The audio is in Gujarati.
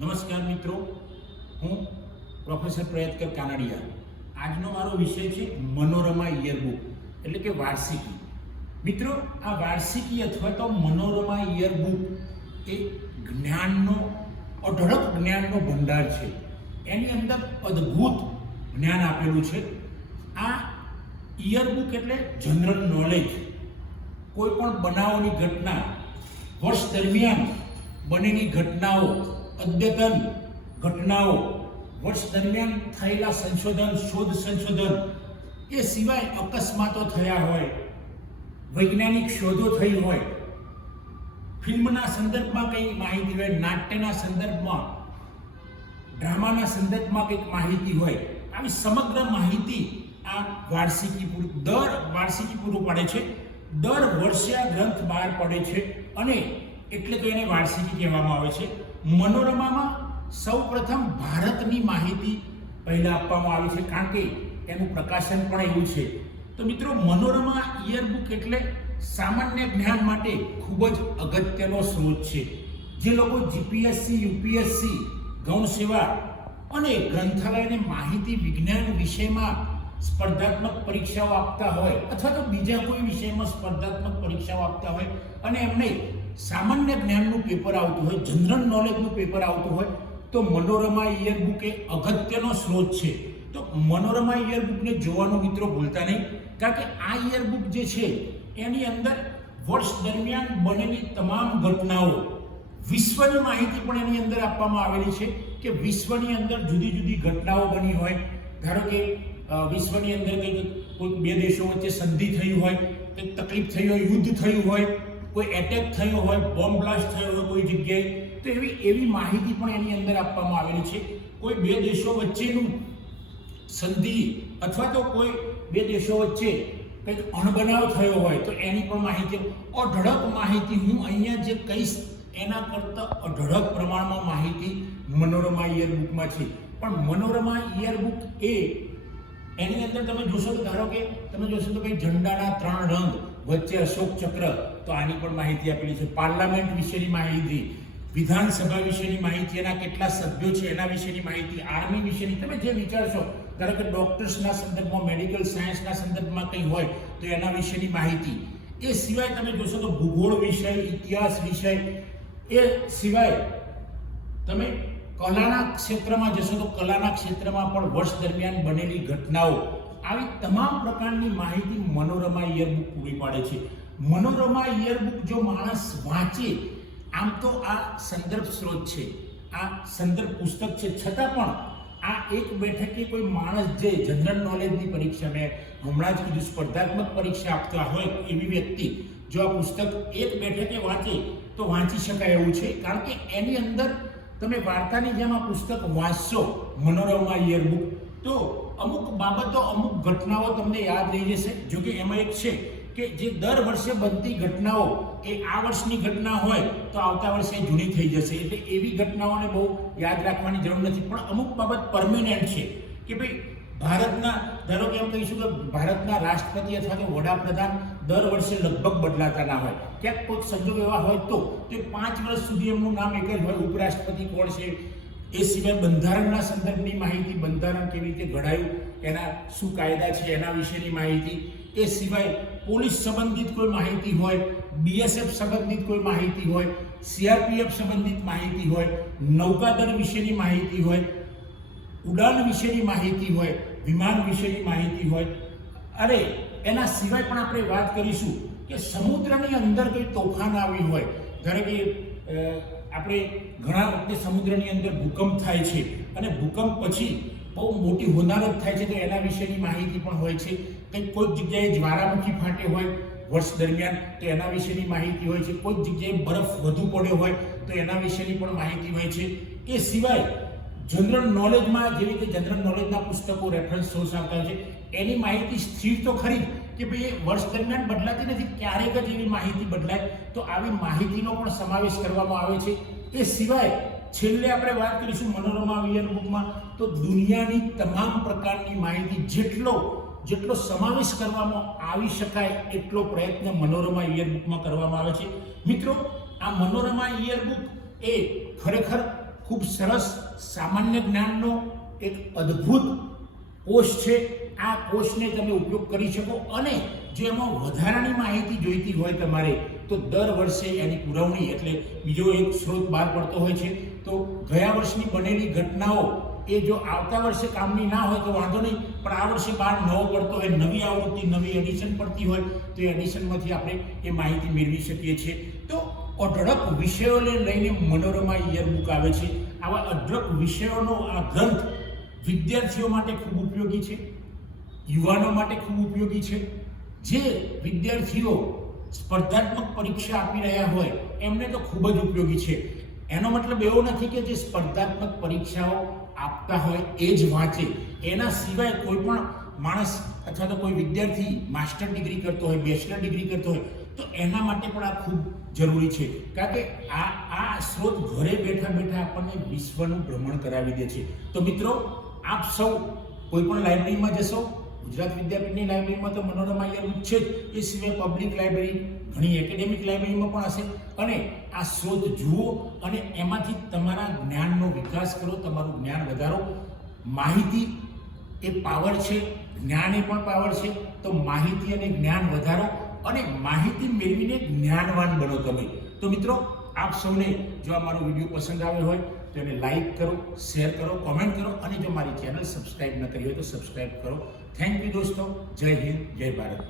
નમસ્કાર મિત્રો, હું પ્રોફેસર પ્રયત્કર કાનડિયા. આજનો મારો વિષય છે મનોરમા યરબુક એટલે કે વાર્ષિકી. મિત્રો, આ વાર્ષિકી અથવા તો મનોરમા યરબુક એ જ્ઞાનનો અઢળક જ્ઞાનનો ભંડાર છે. એની અંદર અદ્ભુત જ્ઞાન આપેલું છે. આ યરબુક એટલે જનરલ નોલેજ. કોઈ પણ બનાવની ઘટના, વર્ષ દરમિયાન બનેલી ઘટનાઓ, અદ્યતન ઘટનાઓ, વર્ષ દરમિયાન થયેલા સંશોધન, સંશોધન, એ સિવાય અકસ્માતો થયા હોય, વૈજ્ઞાનિક શોધો થઈ હોય, ફિલ્મના સંદર્ભમાં કંઈક માહિતી હોય, નાટ્યના સંદર્ભમાં, ડ્રામાના સંદર્ભમાં કંઈક માહિતી હોય, આવી સમગ્ર માહિતી આ વાર્ષિકી પૂરું પાડે છે. દર વર્ષે આ ગ્રંથ બહાર પડે છે અને એટલે તો એને વાર્ષિકી કહેવામાં આવે છે. મનોરમામાં સૌપ્રથમ ભારતની માહિતી પહેલા આપવામાં આવી છે, કારણ કે એનું પ્રકાશન પણ એવું છે. તો મિત્રો, મનોરમા યરબુક એટલે સામાન્ય જ્ઞાન માટે ખૂબ જ અગત્યનો સ્ત્રોત છે. જે લોકો જીપીએસસી, યુપીએસસી, ગૌણ સેવા અને ગ્રંથાલયને માહિતી વિજ્ઞાન વિષયમાં સ્પર્ધાત્મક પરીક્ષાઓ આપતા હોય અથવા તો બીજા કોઈ વિષયમાં સ્પર્ધાત્મક પરીક્ષાઓ આપતા હોય અને એમને સામાન્ય જ્ઞાનનું પેપર આવતું હોય, જનરલ નોલેજનું પેપર આવતું હોય, તો મનોરમા યરબુક એ અગત્યનો સ્ત્રોત છે. તો મનોરમા યરબુકને જોવાનું મિત્રો ભૂલતા નહીં, કારણ કે આ યરબુક જે છે એની અંદર વર્ષ દરમિયાન બનેલી તમામ ઘટનાઓ, વિશ્વની માહિતી પણ એની અંદર આપવામાં આવેલી છે કે વિશ્વની અંદર જુદી જુદી ઘટનાઓ બની હોય. ધારો કે વિશ્વની અંદર કોઈ બે દેશો વચ્ચે સંધિ થઈ હોય, કંઈક તકલીફ થઈ હોય, યુદ્ધ થયું હોય, કોઈ એટેક થયો હોય, બોમ્બ બ્લાસ્ટ થયો હોય કોઈ જગ્યાએ, તો એવી માહિતી પણ એની અંદર આપવામાં આવેલી છે. કોઈ બે દેશો વચ્ચેનું સંધિ અથવા તો કોઈ બે દેશો વચ્ચે કંઈક અણબનાવ થયો હોય તો એની પણ માહિતી, અઢળક માહિતી, હું અહીંયા જે કહીશ એના કરતાં અઢળક પ્રમાણમાં માહિતી મનોરમા યરબુકમાં છે. પણ મનોરમા યરબુક એની અંદર તમે જોશો તો, ધારો કે તમે જોશો તો ભાઈ ઝંડાના 3 રંગ, વચ્ચે અશોક ચક્ર, તો આની પણ માહિતી આપેલી છે. પાર્લામેન્ટ વિશેની માહિતી, વિધાનસભા વિશેની માહિતી, એના કેટલા સભ્યો છે એના વિશેની માહિતી, આર્મી વિશેની, તમે જે વિચારશો, ધારો કે ડોક્ટર્સના સંદર્ભમાં, મેડિકલ સાયન્સના સંદર્ભમાં કંઈ હોય તો એના વિશેની માહિતી. એ સિવાય તમે જોશો તો ભૂગોળ વિષય, ઇતિહાસ વિષય, એ સિવાય તમે કલાના ક્ષેત્રમાં જશો તો કલાના ક્ષેત્રમાં પણ વર્ષ દરમિયાન બનેલી ઘટનાઓ, આવી તમામ પ્રકારની માહિતી મનોરમા યરબુક પૂરી પાડે છે. મનોરમા યરબુક જો માણસ વાંચે, આમ તો આ સંદર્ભ સ્ત્રોત છે, આ સંદર્ભ પુસ્તક છે, છતાં પણ આ એક બેઠકે કોઈ માણસ જે જનરલ નોલેજની પરીક્ષા, મેં હમણાં જ કીધું સ્પર્ધાત્મક પરીક્ષા આપતા હોય એવી વ્યક્તિ જો આ પુસ્તક એક બેઠકે વાંચે તો વાંચી શકાય એવું છે. કારણ કે એની અંદર તમે વાર્તાની જેમ આ પુસ્તક વાંચશો, મનોરમા યરબુક, તો અમુક બાબતો, અમુક ઘટનાઓ તમને યાદ રહી જશે. જો કે એમાં એક છે કે જે દર વર્ષે બનતી ઘટનાઓ, એ આ વર્ષની ઘટના હોય તો આવતા વર્ષે જૂની થઈ જશે, એટલે એવી ઘટનાઓને બહુ યાદ રાખવાની જરૂર નથી. પણ અમુક બાબત પરમેનન્ટ છે કે ભાઈ ભારતના, ધારો કે એમ કહીશું કે ભારતના રાષ્ટ્રપતિ અથવા તો વડાપ્રધાન દર વર્ષે લગભગ બદલાતા ના હોય, ક્યાંક કોઈક સંજોગ એવા હોય તો 5 વર્ષ સુધી એમનું નામ એક જ હોય. ઉપરાષ્ટ્રપતિ કોણ છે, એ સિવાય બંધારણના સંદર્ભની માહિતી, બંધારણ કેવી રીતે ઘડાયું, એના શું કાયદા છે એના વિશેની માહિતી, એ સિવાય પોલીસ સંબંધિત કોઈ માહિતી હોય, બીએસએફ સંબંધિત કોઈ માહિતી હોય, સીઆરપીએફ સંબંધિત માહિતી હોય, નૌકાદળ વિશેની માહિતી હોય, ઉડાન વિશેની માહિતી હોય, વિમાન વિશેની માહિતી હોય. અરે એના સિવાય પણ આપણે વાત કરીશું કે સમુદ્રની અંદર કોઈ તોફાન આવી હોય, ધારો કે આપણે ઘણા વખતે સમુદ્રની અંદર ભૂકંપ થાય છે અને ભૂકંપ પછી બહુ મોટી હોનારત થાય છે, તો એના વિશેની માહિતી પણ હોય છે. કંઈક કોઈક જગ્યાએ જ્વાળામુખી ફાટે હોય વર્ષ દરમિયાન તો એના વિશેની માહિતી હોય છે. કોઈક જગ્યાએ બરફ વધુ પડ્યો હોય તો એના વિશેની પણ માહિતી હોય છે. એ સિવાય જનરલ નોલેજમાં, જેવી રીતે જનરલ નોલેજના પુસ્તકો, રેફરન્સ સોર્સ આવતા હોય છે, એની માહિતી સ્થિર તો ખરી કે ભાઈ એ વર્ષ દરમિયાન બદલાતી નથી, ક્યારેક જ એવી માહિતી બદલાય, તો આવી માહિતીનો પણ સમાવેશ કરવામાં આવે છે. એ સિવાય છેલ્લે આપણે વાત કરીશું મનોરમા યરબુકમાં, તો દુનિયાની તમામ પ્રકારની માહિતી, જેટલો સમાવેશ કરવામાં આવી શકાય એટલો પ્રયત્ન મનોરમા યરબુકમાં કરવામાં આવે છે. મિત્રો, આ મનોરમા યરબુક એ ખરેખર ખૂબ સરસ સામાન્ય જ્ઞાનનો એક અદ્ભુત કોષ છે. આ કોષને તમે ઉપયોગ કરી શકો અને જો એમાં વધારાની માહિતી જોઈતી હોય તમારે તો દર વર્ષે એની પુરવણી એટલે બીજો એક સ્ત્રોત બહાર પડતો હોય છે. તો ગયા વર્ષની બનેલી ઘટનાઓ એ જો આવતા વર્ષે કામની ના હોય તો વાંધો નહીં, પણ આ વર્ષે બહાર નવો પડતો હોય, નવી આવૃત્તિ, નવી એડિશન પડતી હોય તો એ એડિશનમાંથી આપણે એ માહિતી મેળવી શકીએ છીએ. તો અઢળક વિષયોને લઈને મનોરમા યરબુક આવે છે. આવા અઢળક વિષયોનો આ ગ્રંથ વિદ્યાર્થીઓ માટે ખૂબ ઉપયોગી છે, યુવાનો માટે ખૂબ ઉપયોગી છે. જે વિદ્યાર્થીઓ સ્પર્ધાત્મક પરીક્ષા આપી રહ્યા હોય એમને તો ખૂબ જ ઉપયોગી છે. એનો મતલબ એવો નથી કે જે સ્પર્ધાત્મક પરીક્ષાઓ આપતા હોય એ જ વાંચે. એના સિવાય કોઈ પણ માણસ અથવા તો કોઈ વિદ્યાર્થી માસ્ટર ડિગ્રી કરતો હોય, બેચલર ડિગ્રી કરતો હોય તો એના માટે પણ આ ખૂબ જરૂરી છે. કારણ કે આ સ્ત્રોત ઘરે બેઠા બેઠા આપણને વિશ્વનું ભ્રમણ કરાવી દે છે. તો મિત્રો, આપ સૌ કોઈ પણ લાઇબ્રેરીમાં જશો, ગુજરાત વિદ્યાપીઠની લાઇબ્રેરીમાં તો મનોરમા યરબુક છે જ, એ સિવાય પબ્લિક લાઇબ્રેરી, ઘણી એકેડેમિક લાઇબ્રેરીમાં પણ હશે. અને આ સ્ત્રોત જુઓ અને એમાંથી તમારા જ્ઞાનનો વિકાસ કરો, તમારું જ્ઞાન વધારો. માહિતી એ પાવર છે, જ્ઞાન એ પણ પાવર છે. તો માહિતી અને જ્ઞાન વધારો અને માહિતી મેળવીને જ્ઞાનવાન બનો તમે. તો મિત્રો, આપ સૌને જો આ મારો વિડીયો પસંદ આવ્યો હોય તો એને લાઈક કરો, શેર કરો, કોમેન્ટ કરો અને જો મારી ચેનલ સબસ્ક્રાઇબ ન કરી હોય તો સબસ્ક્રાઇબ કરો. થેન્ક યુ દોસ્તો. જય હિન્દ, જય ભારત.